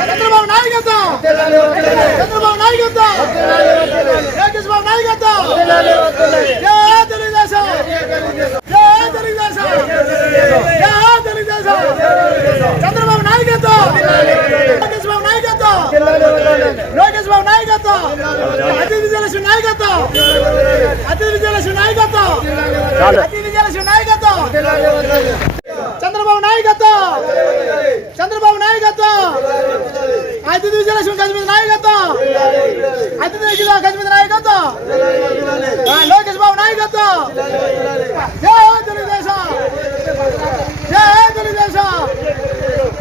చంద్రబాబు నాయకత్వం చంద్రబాబు నాయకత్వం లోకేష్ బాబు నాయకత్వం జై తెలుగుదేశం జై తెలుగుదేశం జై తెలుగుదేశం చంద్రబాబు నాయకత్వం లోకేష్ బాబు నాయకత్వం లోకేష్ బాబు నాయకత్వం అతిథి విజయలక్ష్మి నాయకత్వం అతిథి విజయలక్ష్మి నాయకత్వం అతిథి విజయలక్ష్మి నాయకత్వం చంద్రబాబు నాయకత్వం! చంద్రబాబు నాయకత్వం అతిథి విజయలక్ష్మి గజపతి నాయకత్వం! అతిథి జిల్లా గజపతి నాయకత్వం! లోకేష్ బాబు నాయకత్వం! జై తెలుగుదేశం జై తెలుగుదేశం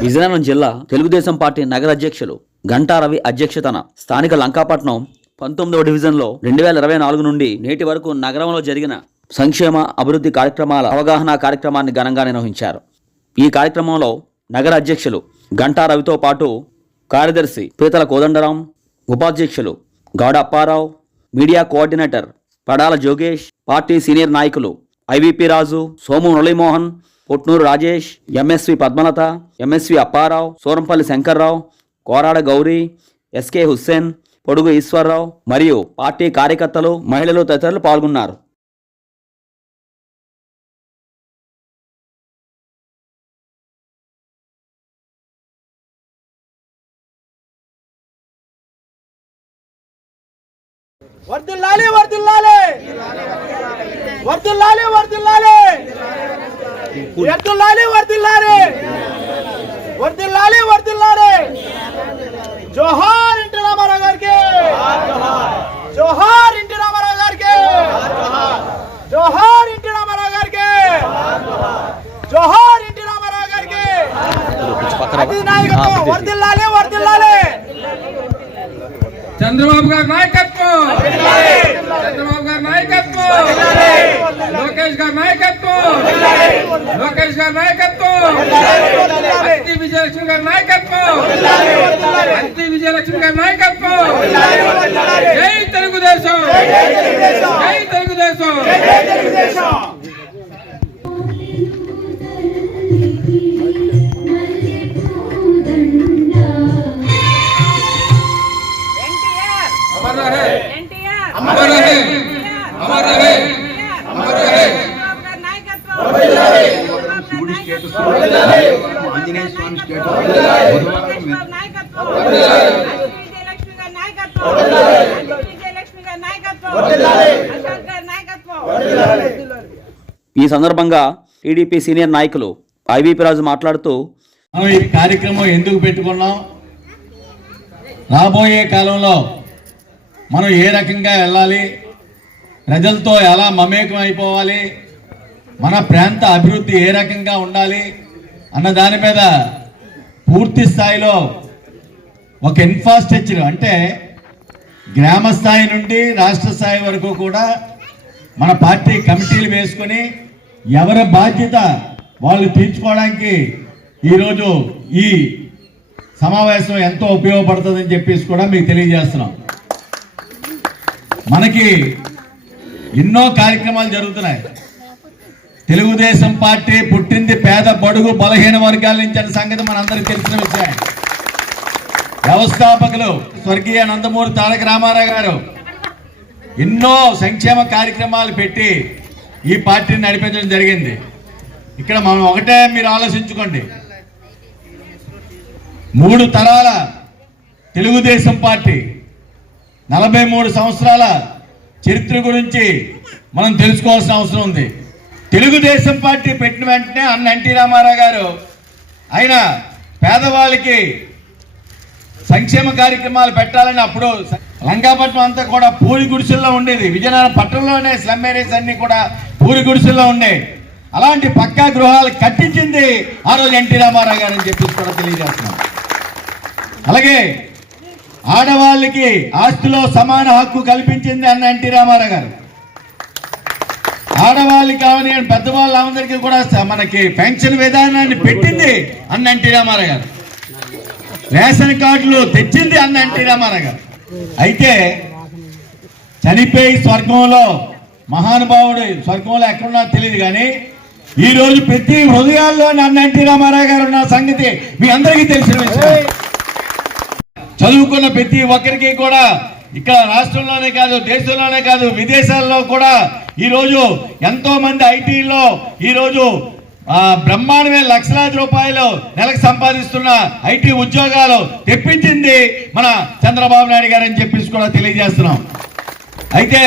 విజయనగరం జిల్లా తెలుగుదేశం పార్టీ నగర అధ్యక్షులు గంటా రవి అధ్యక్షతన స్థానిక లంకాపట్నం పంతొమ్మిదవ డివిజన్లో రెండు వేల ఇరవై నాలుగు నుండి నేటి వరకు నగరంలో జరిగిన సంక్షేమ అభివృద్ధి కార్యక్రమాల అవగాహన కార్యక్రమాన్ని ఘనంగా నిర్వహించారు. ఈ కార్యక్రమంలో నగర అధ్యక్షులు గంటా రవితో పాటు కార్యదర్శి పీతల కోదండరాం ఉపాధ్యక్షులు గౌడ అప్పారావు మీడియా కోఆర్డినేటర్ పడాల జోగేష్ పార్టీ సీనియర్ నాయకులు IVP Raju Somu Muralimohan Potnuru Rajesh MSV Padmalatha MSV Apparao Surampalli Sankararao Korada Gowri SK Hussain Podugu Eswararao మరియు పార్టీ కార్యకర్తలు మహిళలు తదితరులు పాల్గొన్నారు. వర్దిల్లాలి వర్దిల్లాలి వర్దిల్లాలి వర్దిల్లాలి ఎత్తుల్లాలి వర్దిల్లాలి వర్దిల్లాలి వర్దిల్లాలి జోహార్ ఇంటి రామారావు గారికి ఈ సందర్భంగా టీడీపీ సీనియర్ నాయకులు ఐవీపీ రాజు మాట్లాడుతూ మనం ఈ కార్యక్రమం ఎందుకు పెట్టుకున్నాం? రాబోయే కాలంలో మనం ఏ రకంగా వెళ్ళాలి? ప్రజలతో ఎలా మమేకం అయిపోవాలి? మన ప్రాంత అభివృద్ధి ఏ రకంగా ఉండాలి? అన్న దాని మీద పూర్తి స్థాయిలో ఒక ఇన్ఫ్రాస్ట్రక్చర్ అంటే గ్రామ స్థాయి నుండి రాష్ట్ర స్థాయి వరకు కూడా మన పార్టీ కమిటీలు వేసుకొని ఎవరి బాధ్యత వాళ్ళు తీర్చుకోవడానికి ఈరోజు ఈ సమావేశం ఎంతో ఉపయోగపడుతుందని చెప్పేసి కూడా మీకు తెలియజేస్తున్నాం. మనకి ఎన్నో కార్యక్రమాలు జరుగుతున్నాయి. తెలుగుదేశం పార్టీ పుట్టింది పేద బడుగు బలహీన వర్గాల నుంచి అనే సంగతి మనందరికీ తెలిసిన విషయం. వ్యవస్థాపకులు స్వర్గీయ నందమూరి తారక రామారావు గారు ఎన్నో సంక్షేమ కార్యక్రమాలు పెట్టి ఈ పార్టీని నడిపించడం జరిగింది. ఇక్కడ మనం ఒకటే మీరు ఆలోచించుకోండి. మూడు తరాల తెలుగుదేశం పార్టీ నలభై మూడు సంవత్సరాల చరిత్ర గురించి మనం తెలుసుకోవాల్సిన అవసరం ఉంది. తెలుగుదేశం పార్టీ పెట్టిన వెంటనే అన్న ఎన్టీ రామారావు గారు ఆయన పేదవాళ్ళకి సంక్షేమ కార్యక్రమాలు పెట్టాలని అప్పుడు లంకాపట్నం అంతా కూడా పూరి గుడిసెల్లో ఉండేది. విజయనగరం పట్టణంలోనే స్లమ్ ఏరియాస్ అన్ని కూడా పూరి గుడిసెల్లో ఉన్నాయి అలాంటి పక్కా గృహాలు కట్టించింది ఆ రోజు ఎన్టీ రామారావు గారు అని చెప్పేసి కూడా తెలియజేస్తున్నాం. అలాగే ఆడవాళ్ళకి ఆస్తిలో సమాన హక్కు కల్పించింది అన్న ఎన్టీ రామారావు గారు. ఆడవాళ్ళకి కావాలి కావని పెద్దవాళ్ళు అందరికీ కూడా మనకి పెన్షన్ విధానాన్ని పెట్టింది అన్న ఎన్టీ రామారావు గారు. రేషన్ కార్డులు తెచ్చింది అన్న ఎన్టీ రామారావు గారు అయితే చనిపోయి స్వర్గంలో మహానుభావుడు స్వర్గంలో ఎక్కడున్నా తెలియదు కానీ ఈ రోజు ప్రతి హృదయాల్లో అన్న ఎన్టీ రామారావు గారు ఉన్న సంగతి మీ అందరికీ తెలిసిన విషయం. చదువుకున్న ప్రతి ఒక్కరికి కూడా ఇక్కడ రాష్ట్రంలోనే కాదు దేశంలోనే కాదు విదేశాల్లో కూడా ఈరోజు ఎంతో మంది ఐటీలో ఈరోజు బ్రహ్మాండమే లక్షలాది రూపాయలు నెలకు సంపాదిస్తున్న ఐటీ ఉద్యోగాలు తెప్పించింది మన చంద్రబాబు నాయుడు గారు అని చెప్పేసి కూడా తెలియజేస్తున్నాం. అయితే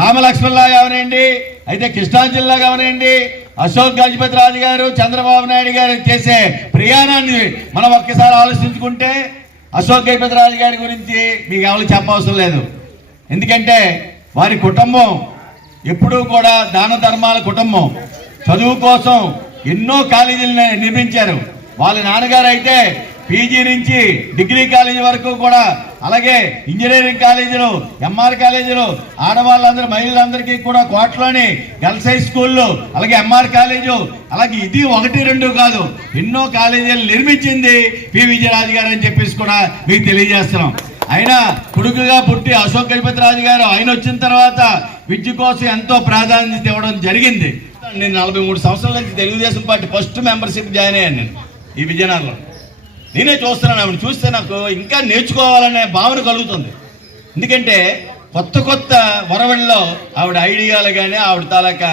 రామలక్ష్మణ్లా కావనండి అయితే కృష్ణా జిల్లా కావనండి అశోక్ గజపతి రాజు గారు చంద్రబాబు నాయుడు గారు చేసే ప్రయాణాన్ని మనం ఒక్కసారి ఆలోచించుకుంటే అశోక్ గజపతి రాజు గారి గురించి మీకు ఎవరు చెప్పవసరం లేదు. ఎందుకంటే వారి కుటుంబం ఎప్పుడూ కూడా దాన ధర్మాల కుటుంబం. చదువు కోసం ఎన్నో కాలేజీలు నిర్మించారు. వాళ్ళ నాన్నగారు అయితే పీజీ నుంచి డిగ్రీ కాలేజీ వరకు కూడా అలాగే ఇంజనీరింగ్ కాలేజీలు ఎంఆర్ కాలేజీలు ఆడవాళ్ళందరూ మహిళలందరికీ కూడా కోటలోని గర్ల్స్ హై స్కూళ్ళు అలాగే ఎంఆర్ కాలేజు అలాగే ఇది ఒకటి రెండు కాదు ఎన్నో కాలేజీలు నిర్మించింది పి విజయరాజు గారు అని చెప్పేసి కూడా మీకు తెలియజేస్తున్నాం. ఆయన కొడుకుగా పుట్టి అశోక్ గజపతి రాజు గారు ఆయన వచ్చిన తర్వాత విద్య కోసం ఎంతో ప్రాధాన్యత ఇవ్వడం జరిగింది. నేను నలభై మూడు సంవత్సరాల నుంచి Telugu Desam party first membership join అయ్యాను నేను ఈ విజయనగరంలో. నేనే చూస్తున్నాను ఆవిడ చూస్తే నాకు ఇంకా నేర్చుకోవాలనే భావన కలుగుతుంది. ఎందుకంటే కొత్త కొత్త వరవడిలో ఆవిడ ఐడియాలు కానీ ఆవిడ తాలూకా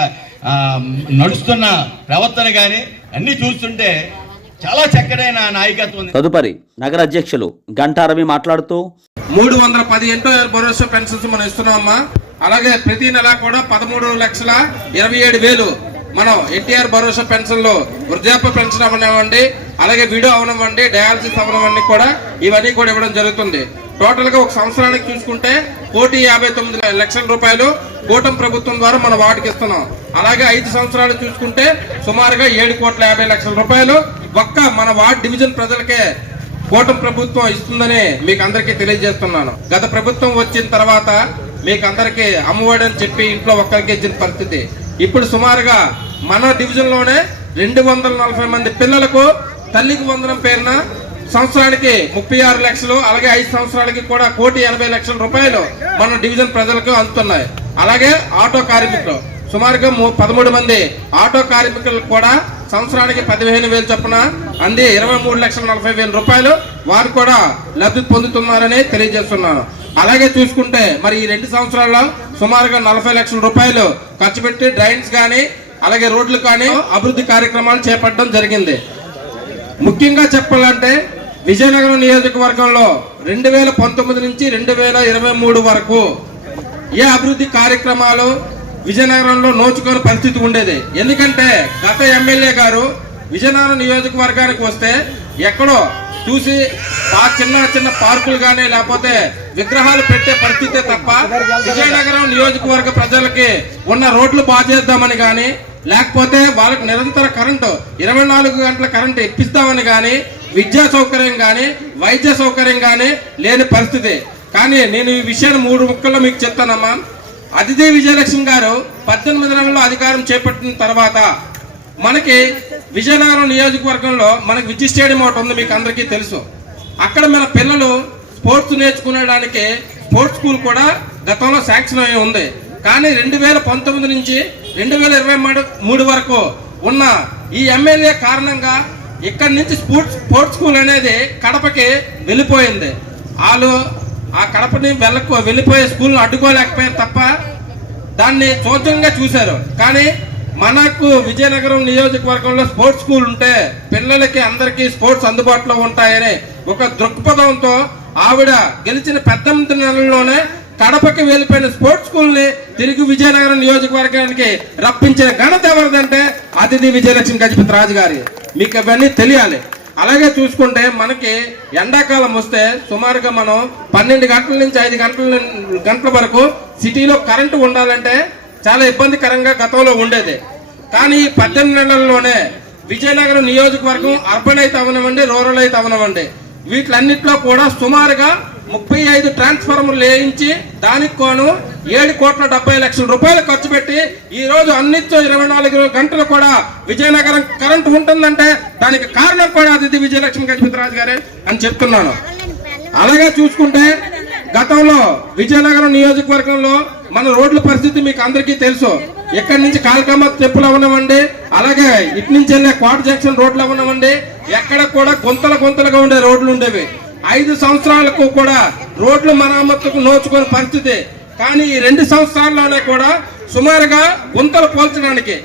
నడుస్తున్న ప్రవర్తన కానీ అన్నీ చూస్తుంటే చాలా చక్కడైన నాయకత్వం ఉంది. తదుపరి నగర అధ్యక్షులు గంటా రవి మాట్లాడుతూ మూడు వందల పది ఎంటో భరోసా పెన్షన్స్ మనం ఇస్తున్నామమ్మా. అలాగే ప్రతి నెల కూడా పదమూడు లక్షల ఇరవై ఏడు వేలు మనం ఎన్టీఆర్ భరోసా పెన్షన్లు వృద్ధాప్య పెన్షన్ అవనివ్వండి అలాగే విడో అవనివ్వండి డయాలసిస్ అవనివ్వండి కూడా ఇవన్నీ కూడా ఇవ్వడం జరుగుతుంది. టోటల్గా ఒక సంవత్సరానికి చూసుకుంటే కోటి యాభై తొమ్మిది లక్షల రూపాయలు కూటమి ప్రభుత్వం ద్వారా మన వాటికి ఇస్తున్నాం. అలాగే ఐదు సంవత్సరాలు చూసుకుంటే సుమారుగా ఏడు కోట్ల యాభై లక్షల రూపాయలు ఒక్క మన వార్డ్ డివిజన్ ప్రజలకే కూటమి ప్రభుత్వం ఇస్తుందని మీకు అందరికీ తెలియజేస్తున్నాను. గత ప్రభుత్వం వచ్చిన తర్వాత మీకు అందరికీ అమ్మఒడి అని చెప్పి ఇంట్లో ఒక్కరికి ఇచ్చిన పరిస్థితి. ఇప్పుడు సుమారుగా మన డివిజన్లోనే రెండు వందల నలభై మంది పిల్లలకు తల్లికి వందనం పేరున సంవత్సరానికి ముప్పై ఆరు లక్షలు అలాగే ఐదు సంవత్సరాలకి కూడా కోటి ఎనభై లక్షల రూపాయలు మన డివిజన్ ప్రజలకు అందుతున్నాయి. అలాగే ఆటో కార్మికులు సుమారుగా పదమూడు మంది ఆటో కార్మికులకు కూడా సంవత్సరానికి పదిహేను వేలు చొప్పున అంది ఇరవై మూడు లక్షల నలభై వేల రూపాయలు వారు కూడా లబ్ధి పొందుతున్నారని తెలియజేస్తున్నాను. అలాగే చూసుకుంటే మరి ఈ రెండు సంవత్సరాల్లో సుమారుగా నలభై లక్షల రూపాయలు ఖర్చు పెట్టి డ్రైన్స్ కానీ అలాగే రోడ్లు కానీ అభివృద్ధి కార్యక్రమాలు చేపట్టడం జరిగింది. ముఖ్యంగా చెప్పాలంటే విజయనగరం నియోజకవర్గంలో రెండు వేల పంతొమ్మిది నుంచి రెండు వేల ఇరవై మూడు వరకు ఏ అభివృద్ధి కార్యక్రమాలు విజయనగరంలో నోచుకోని పరిస్థితి ఉండేది. ఎందుకంటే గత ఎమ్మెల్యే గారు విజయనగరం నియోజకవర్గానికి వస్తే ఎక్కడో చూసి ఆ చిన్న చిన్న పార్కులు కానీ లేకపోతే విగ్రహాలు పెట్టే పరిస్థితే తప్ప విజయనగరం నియోజకవర్గ ప్రజలకి ఉన్న రోడ్లు బాధేద్దామని కానీ లేకపోతే వాళ్ళకి నిరంతర కరెంటు ఇరవై నాలుగు గంటల కరెంటు ఇప్పిస్తామని కానీ విద్యా సౌకర్యం కానీ వైద్య సౌకర్యం కానీ లేని పరిస్థితి. కానీ నేను ఈ విషయాన్ని మూడు ముక్కల్లో మీకు చెప్తానమ్మా. అతిథి విజయలక్ష్మి గారు పద్దెనిమిది నెలల్లో అధికారం చేపట్టిన తర్వాత మనకి విజయనగరం నియోజకవర్గంలో మనకు విద్య స్టేడియం ఒకటి ఉంది మీకు అందరికీ తెలుసు. అక్కడ మన పిల్లలు స్పోర్ట్స్ నేర్చుకునేడానికి స్పోర్ట్స్ స్కూల్ కూడా గతంలో శాంక్షన్ అయి ఉంది. కానీ రెండు వేల పంతొమ్మిది నుంచి రెండు వేల ఇరవై మూడు వరకు ఉన్న ఈ ఎమ్మెల్యే కారణంగా ఇక్కడి నుంచి స్పోర్ట్స్ స్పోర్ట్స్ స్కూల్ అనేది కడపకి వెళ్ళిపోయింది. వాళ్ళు ఆ కడపని వెళ్ళకు వెళ్ళిపోయే స్కూల్ని అడ్డుకోలేకపోయారు తప్ప దాన్ని చోద్యంగా చూశారు. కానీ మనకు విజయనగరం నియోజకవర్గంలో స్పోర్ట్స్ స్కూల్ ఉంటే పిల్లలకి అందరికీ స్పోర్ట్స్ అందుబాటులో ఉంటాయని ఒక దృక్పథంతో ఆవిడ గెలిచిన పెద్దమంది నెలల్లోనే కడపకి వెళ్ళిపోయిన స్పోర్ట్స్ స్కూల్ని తిరిగి విజయనగరం నియోజకవర్గానికి రప్పించిన ఘనత ఎవరిదంటే అతిథి విజయలక్ష్మి గజపతి రాజు గారి మీకు అవన్నీ తెలియాలి. అలాగే చూసుకుంటే మనకి ఎండాకాలం వస్తే సుమారుగా మనం పన్నెండు గంటల నుంచి ఐదు గంటల గంటల వరకు సిటీలో కరెంటు ఉండాలంటే చాలా ఇబ్బందికరంగా గతంలో ఉండేది. కానీ ఈ పద్దెనిమిది నెలల్లోనే విజయనగరం నియోజకవర్గం అర్బన్ అయితే అవనవండి రూరల్ అయితే అవనవండి వీటిలన్నిట్లో కూడా సుమారుగా ముప్పై ఐదు ట్రాన్స్ఫార్మర్లు వేయించి దానికి కోను ఏడు కోట్ల డెబ్బై లక్షల రూపాయలు ఖర్చు పెట్టి ఈ రోజు అన్నిట్లో ఇరవై నాలుగు గంటలు కూడా విజయనగరం కరెంట్ ఉంటుందంటే దానికి కారణం కూడా అది విజయలక్ష్మి గజపతిరాజు గారే అని చెప్తున్నాను. అలాగే చూసుకుంటే గతంలో విజయనగరం నియోజకవర్గంలో మన రోడ్ల పరిస్థితి మీకు అందరికీ తెలుసు. ఎక్కడి నుంచి కాలకమ్మ చెప్పులు అవనివ్వండి అలాగే ఇటు నుంచి వెళ్ళే కోట జంక్షన్ రోడ్లు అవనివ్వండి ఎక్కడ కూడా గుంతల గుంతలుగా ఉండే రోడ్లు ఉండేవి. ఐదు సంవత్సరాలకు కూడా రోడ్లు మరమ్మతుకు నోచుకునే పరిస్థితి. కానీ ఈ రెండు సంవత్సరాల్లోనే కూడా సుమారుగా గుంతలు పోల్చడానికి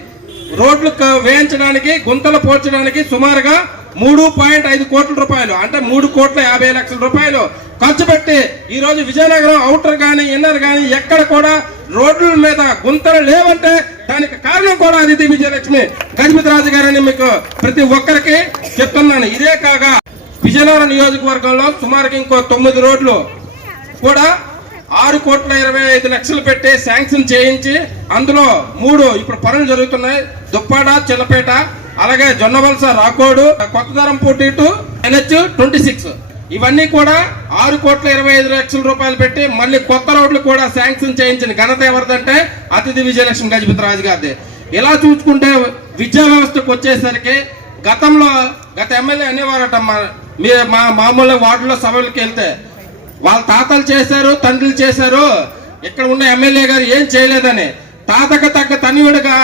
రోడ్లు వేయించడానికి గుంతలు పోల్చడానికి సుమారుగా మూడు పాయింట్ ఐదు కోట్ల రూపాయలు అంటే మూడు కోట్ల యాభై లక్షల రూపాయలు ఖర్చు పెట్టి ఈరోజు విజయనగరం అవుటర్ కానీ ఇన్నర్ కానీ ఎక్కడ కూడా రోడ్ల మీద గుంతలు లేవంటే దానికి కారణం కూడా అది విజయలక్ష్మి. గజపతి గారని మీకు ప్రతి ఒక్కరికి చెప్తున్నాను. ఇదే కాగా విజయనగరం నియోజకవర్గంలో సుమారుకి ఇంకో తొమ్మిది రోడ్లు కూడా ఆరు కోట్ల ఇరవై ఐదు లక్షలు పెట్టి శాంక్షన్ చేయించి అందులో మూడు ఇప్పుడు పనులు జరుగుతున్నాయి. దుప్పాడ చిల్లపేట అలాగే జొన్నవలస రాకోడు కొత్తదరం పోటీ పోటీటు ఎన్హెచ్ ట్వంటీ సిక్స్. ఇవన్నీ కూడా ఆరు కోట్ల ఇరవై ఐదు లక్షల రూపాయలు పెట్టి మళ్ళీ కొత్త రోడ్లు కూడా శాంక్షన్ చేయించిన ఘనత ఎవరిదంటే అతిథి విజయలక్ష్మి గజపతి రాజు గారిది. ఇలా చూసుకుంటే విద్యా వ్యవస్థకు వచ్చేసరికి గతంలో గత ఎమ్మెల్యే అనేవారట మా- మా మామూలు వార్డులో సభలకు వెళ్తే వాళ్ళ తాతలు చేశారు తండ్రులు చేశారు ఇక్కడ ఉన్న ఎమ్మెల్యే గారు ఏం చేయలేదని తాతకు తగ్గ తనయుడుగా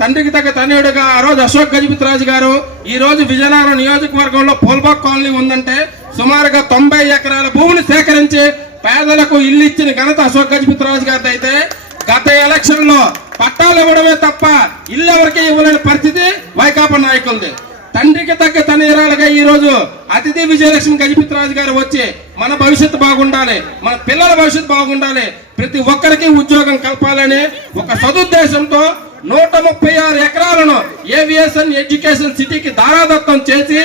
తండ్రికి తగ్గ తనయుడుగా ఆ రోజు అశోక్ గజపతి రాజు గారు ఈ రోజు విజయనగరం నియోజకవర్గంలో పోల్బాగ్ కాలనీ ఉందంటే సుమారుగా తొంభై ఎకరాల భూమిని సేకరించి పేదలకు ఇల్లు ఇచ్చిన ఘనత అశోక్ గజపతి రాజు గారిది అయితే గత ఎలక్షన్లో పట్టాలు ఇవ్వడమే తప్ప ఇల్లు ఎవరికి ఇవ్వలేని పరిస్థితి వైకాపా నాయకులది. తండ్రికి తగ్గ తనయురాలుగా ఈ రోజు అతిథి విజయలక్ష్మి గజపతి రాజు గారు వచ్చి మన భవిష్యత్తు బాగుండాలి మన పిల్లల భవిష్యత్తు బాగుండాలి ప్రతి ఒక్కరికి ఉద్యోగం కలపాలని ఒక సదుద్దేశంతో నూట ముప్పై ఆరు ఎకరాలను ఏవియేషన్ ఎడ్యుకేషన్ సిటీకి దారాదత్తం చేసి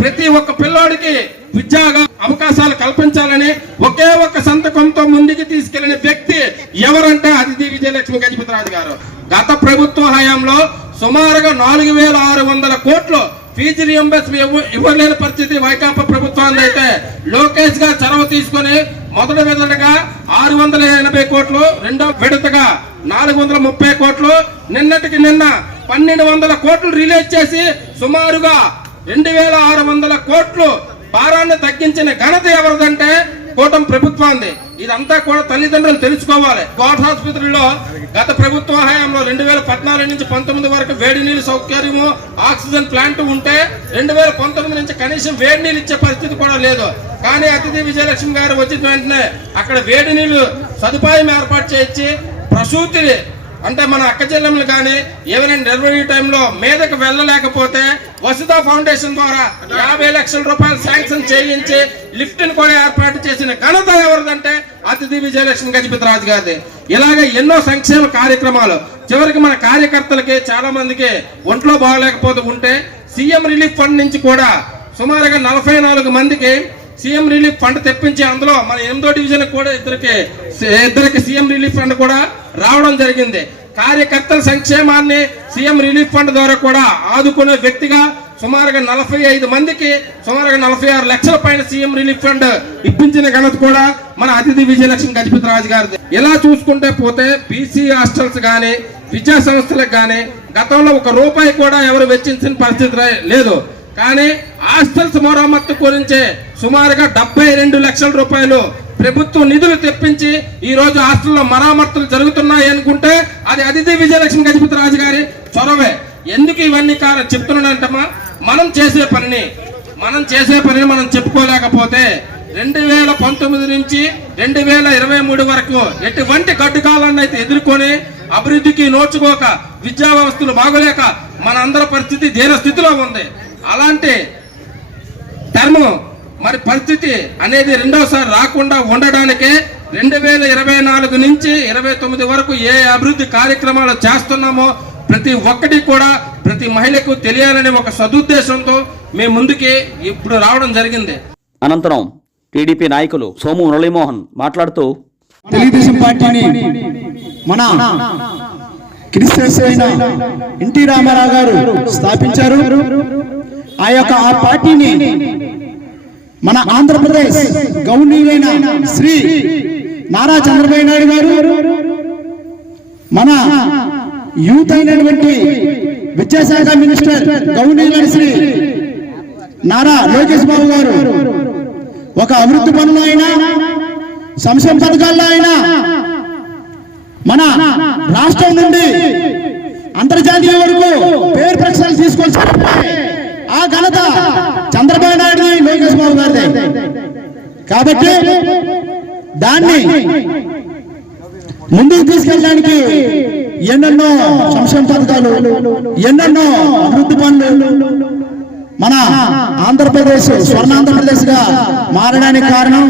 ప్రతి ఒక్క పిల్లోడికి ఉద్యోగ అవకాశాలు కల్పించాలని ఒకే ఒక్క సంతకంతో ముందుకు తీసుకెళ్ళిన వ్యక్తి ఎవరంటే అతిథి విజయలక్ష్మి గజపతిరాజు గారు. గత ప్రభుత్వ హయాంలో సుమారుగా నాలుగు వేల ఆరు వందల కోట్లు ఫీజు రియంబర్స్ ఇవ్వలేని పరిస్థితి వైకాపా ప్రభుత్వాన్ని అయితే లోకేష్ గారు చొరవ తీసుకొని మొదటి విడతగా ఆరు వందల ఎనభై కోట్లు రెండో విడతగా నాలుగు వందల ముప్పై కోట్లు నిన్నటికి నిన్న పన్నెండు వందల కోట్లు రిలీజ్ చేసి సుమారుగా రెండు వేల ఆరు వందల కోట్లు భారాన్ని తగ్గించిన ఘనత ఎవరిదంటే కూటమి ప్రభుత్వాన్ని. ఇదంతా కూడా తల్లిదండ్రులు తెలుసుకోవాలి. కోట ఆసుపత్రిలో గత ప్రభుత్వ హయాంలో రెండు వేల పద్నాలుగు నుంచి పంతొమ్మిది వరకు వేడి నీళ్ళు సౌకర్యము ఆక్సిజన్ ప్లాంట్ ఉంటే రెండు వేల పంతొమ్మిది నుంచి కనీసం వేడి నీళ్ళు ఇచ్చే పరిస్థితి కూడా లేదు. కానీ అతిథి విజయలక్ష్మి గారు వచ్చిన వెంటనే అక్కడ వేడి నీళ్ళు సదుపాయం ఏర్పాటు చేయించి ప్రసూతిని అంటే మన అక్క చెల్లెములు కానీ ఏమైనా డెలివరీ టైంలో మీదకు వెళ్ళలేకపోతే వసుధ ఫౌండేషన్ ద్వారా యాభై లక్షల రూపాయలు శాంక్షన్ చేయించి లిఫ్ట్ కూడా ఏర్పాటు చేసిన ఘనత ఎవరిదంటే అతిథి విజయలక్ష్మి గజపతి రాజు గారిది. ఇలాగే ఎన్నో సంక్షేమ కార్యక్రమాలు. చివరికి మన కార్యకర్తలకి చాలా మందికి ఒంట్లో బాగలేకపోతూ ఉంటే సీఎం రిలీఫ్ ఫండ్ నుంచి కూడా సుమారుగా నలభై నాలుగు మందికి సీఎం రిలీఫ్ ఫండ్ తెప్పించి అందులో మన ఎనిమిదో డివిజన్ కూడా ఇద్దరికి ఇద్దరికి సీఎం రిలీఫ్ ఫండ్ కూడా రావడం జరిగింది. కార్యకర్తల సంక్షేమాన్ని సీఎం రిలీఫ్ ఫండ్ ద్వారా కూడా ఆదుకునే వ్యక్తిగా సుమారుగా నలభై ఐదు మందికి సుమారుగా నలభై ఆరు లక్షల పైన సీఎం రిలీఫ్ ఫండ్ ఇప్పించిన ఘనత కూడా మన అతిథి విజయలక్ష్మి గజపతి రాజు గారిది. ఇలా చూసుకుంటే పోతే బీసీ హాస్టల్స్ కానీ విద్యా సంస్థలకు కానీ గతంలో ఒక రూపాయి కూడా ఎవరు వెచ్చించిన పరిస్థితి లేదు. కానీ హాస్టల్స్ మరమ్మత్తు గురించి సుమారుగా డెబ్బై రెండు లక్షల రూపాయలు ప్రభుత్వం నిధులు తెప్పించి ఈ రోజు హాస్టల్లో మరామత్తులు జరుగుతున్నాయి అనుకుంటే అది అతిథి విజయలక్ష్మి గజపతి రాజు గారి చొరవే. ఎందుకు ఇవన్నీ కారణం చెప్తున్నాడంటమ్మా మనం చేసే పనిని మనం చేసే పనిని మనం చెప్పుకోలేకపోతే రెండు వేల పంతొమ్మిది నుంచి రెండు వేల ఇరవై మూడు వరకు ఎటువంటి గడ్డు అయితే ఎదుర్కొని అభివృద్ధికి నోచుకోక విద్యా వ్యవస్థలు బాగోలేక మన అందరి పరిస్థితి దీన స్థితిలో ఉంది. అలాంటి టర్మ్ మరి పరిస్థితి అనేది రెండోసారి రాకుండా ఉండడానికే రెండు వేల ఇరవై నాలుగు నుంచి ఇరవై తొమ్మిది వరకు ఏ అభివృద్ధి కార్యక్రమాలు చేస్తున్నామో ప్రతి ఒక్కటి కూడా ప్రతి మహిళకు తెలియాలనే ఒక సదుద్దేశంతో మేము ముందుకి ఇప్పుడు రావడం జరిగింది. అనంతరం టీడీపీ నాయకులు సోము మురళీమోహన్ మాట్లాడుతూ తెలుగుదేశం పార్టీని మన క్రిస్టియన్స్ అయిన ఎన్టీ రామారావు గారు స్థాపించారు. ఆ యొక్క ఆ పార్టీని మన ఆంధ్రప్రదేశ్ గౌరవనీయులైన శ్రీ నారా చంద్రబాబు నాయుడు గారు మన యూత్ అయినటువంటి విద్యాశాఖ మినిస్టర్ గౌరవనీయులైన శ్రీ నారా లోకేష్ బాబు గారు ఒక అభివృద్ధి పనులు అయినా సంక్షేమ పథకాల్లో అయినా మన రాష్ట్రం నుండి అంతర్జాతీయ వరకు పేరు ప్రశ్నలు తీసుకొచ్చి ఆ ఘనత చంద్రబాబు నాయుడు లోకేష్ బాబు గారిదే. కాబట్టి దాన్ని ముందుకు తీసుకెళ్ళడానికి ఎన్నెన్నో సంక్షేమ పథకాలు ఎన్నెన్నో అభివృద్ధి పనులు మన ఆంధ్రప్రదేశ్ స్వర్ణాంధ్రప్రదేశ్గా మారడానికి కారణం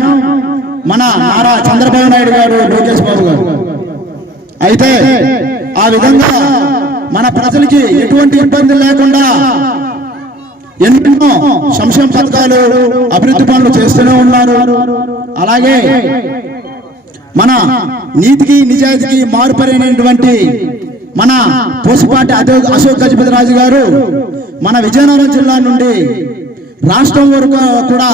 మన నారా చంద్రబాబు నాయుడు గారు లోకేష్ బాబు గారు. అయితే ఆ విధంగా మన ప్రజలకి ఎటువంటి ఇబ్బంది లేకుండా ఎన్నో సంక్షేమ పథకాలు అభివృద్ధి పనులు చేస్తూనే ఉన్నారు. అలాగే మన నీతికి నిజాయితీకి మారుపరైనటువంటి మన పోసిపాటి అశోక్ అశోక్ గజపతి రాజు గారు మన విజయనగరం జిల్లా నుండి రాష్ట్రం వరకు కూడా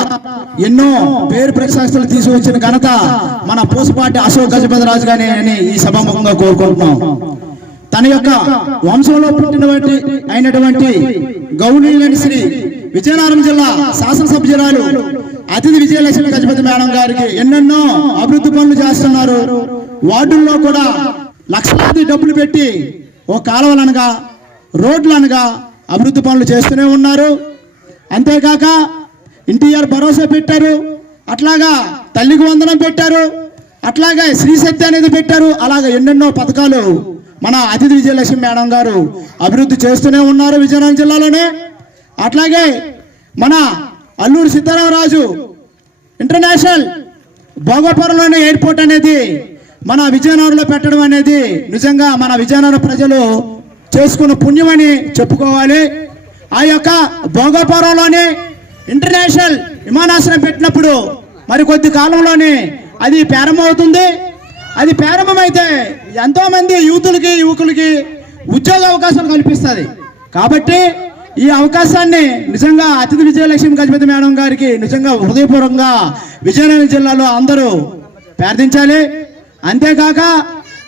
ఎన్నో పేరు ప్రశస్తులు తీసుకొచ్చిన ఘనత మన పూసపాటి అశోక్ గజపతి రాజు గారి అని ఈ సభాముఖంగా కోరుకుంటున్నాం. తన యొక్క వంశంలో పుట్టినటువంటి అయినటువంటి గౌనీయులని శ్రీ విజయనగరం జిల్లా శాసనసభ్యురాలు అతిథి విజయలక్ష్మి గజపతి మేడం గారికి ఎన్నెన్నో అభివృద్ధి పనులు చేస్తున్నారు. వార్డుల్లో కూడా లక్షలాది డబ్బులు పెట్టి ఓ కాలువలనగా అనగా అభివృద్ధి పనులు చేస్తూనే ఉన్నారు. అంతేకాక ఎన్టీఆర్ భరోసా పెట్టారు అట్లాగా తల్లికి వందనం పెట్టారు అట్లాగే శ్రీశక్తి అనేది పెట్టారు అలాగే ఎన్నెన్నో పథకాలు మన అతిథి విజయలక్ష్మి మేడం గారు అభివృద్ధి చేస్తూనే ఉన్నారు విజయనగరం జిల్లాలోనే. అట్లాగే మన అల్లూరు సీతారామరాజు ఇంటర్నేషనల్ భోగపురంలోని ఎయిర్పోర్ట్ అనేది మన విజయనగరంలో పెట్టడం అనేది నిజంగా మన విజయనగరం ప్రజలు చేసుకున్న పుణ్యమని చెప్పుకోవాలి. ఆ యొక్క భోగపురంలోనే ఇంటర్నేషనల్ విమానాశ్రయం పెట్టినప్పుడు మరి కొద్ది కాలంలోనే అది ప్రారంభమవుతుంది. అది ప్రారంభమైతే ఎంతోమంది యూతులకి యువకులకి ఉద్యోగ అవకాశం కల్పిస్తుంది. కాబట్టి ఈ అవకాశాన్ని నిజంగా అతిథి విజయలక్ష్మి గజపతి మేడం గారికి నిజంగా హృదయపూర్వకంగా విజయనగరం జిల్లాలో అందరూ ప్రార్థించాలి. అంతేకాక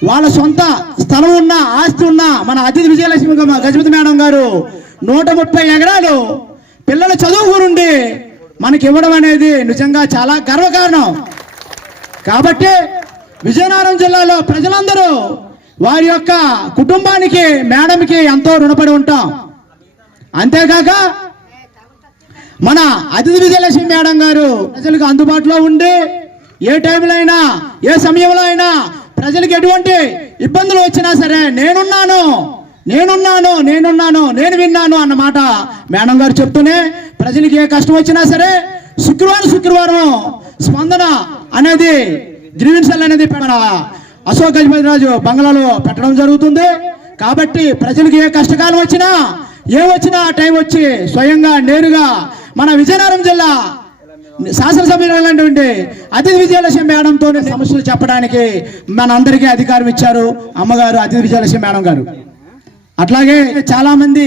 వాళ్ళ సొంత స్థలం ఉన్న ఆస్తి ఉన్న మన అతిథి విజయలక్ష్మి గజపతి మేడం గారు నూట ముప్పై ఎకరాలు పిల్లల చదువు నుండి మనకి ఇవ్వడం అనేది నిజంగా చాలా గర్వకారణం. కాబట్టి విజయనగరం జిల్లాలో ప్రజలందరూ వారి యొక్క కుటుంబానికి మేడంకి ఎంతో రుణపడి ఉంటాం. అంతేకాక మన అతిథి విజయలక్ష్మి మేడం గారు ప్రజలకు అందుబాటులో ఉండి ఏ టైంలో అయినా ఏ సమయంలో అయినా ప్రజలకు ఎటువంటి ఇబ్బందులు వచ్చినా సరే నేనున్నాను. నేనున్నాను నేనున్నాను నేను విన్నాను అన్నమాట మేడం గారు చెప్తూనే ప్రజలకు ఏ కష్టం వచ్చినా సరే శుక్రవారం శుక్రవారం స్పందన అనేది గ్రీవెన్సల్ అనేది అశోక్ గజపతిరాజు బంగ్లాలో పెట్టడం జరుగుతుంది. కాబట్టి ప్రజలకు ఏ కష్టకాలం వచ్చినా ఏ వచ్చినా టైం వచ్చి స్వయంగా నేరుగా మన విజయనగరం జిల్లా శాసనసభ్యులైనటువంటి అతిథి విజయలక్ష్మి మేడంతో సమస్యలు చెప్పడానికి మనందరికీ అధికారం ఇచ్చారు అమ్మగారు అతిథి విజయలక్ష్మి మేడం గారు. అట్లాగే చాలా మంది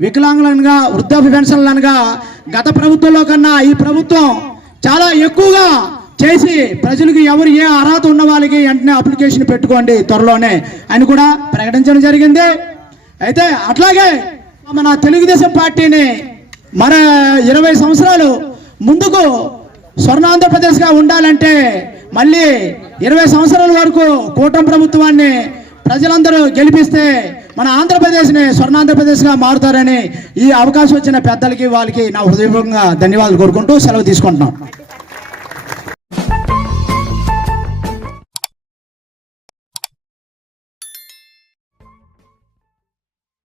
వికలాంగులనగా వృద్ధాప్య పెన్షన్లనుగా గత ప్రభుత్వంలో కన్నా ఈ ప్రభుత్వం చాలా ఎక్కువగా చేసి ప్రజలకు ఎవరు ఏ అర్హత ఉన్న వాళ్ళకి వెంటనే అప్లికేషన్ పెట్టుకోండి త్వరలోనే అని కూడా ప్రకటించడం జరిగింది. అయితే అట్లాగే మన తెలుగుదేశం పార్టీని మన ఇరవై సంవత్సరాలు ముందుకు స్వర్ణాంధ్రప్రదేశ్గా ఉండాలంటే మళ్ళీ ఇరవై సంవత్సరాల వరకు కూటమి ప్రభుత్వాన్ని ప్రజలందరూ గెలిపిస్తే మన ఆంధ్రప్రదేశ్ని స్వర్ణాంధ్రప్రదేశ్గా మారుతారని ఈ అవకాశం వచ్చిన పెద్దలకి వాళ్ళకి నా హృదయపూర్వకంగా ధన్యవాదాలు కోరుకుంటూ సెలవు తీసుకుంటున్నాం.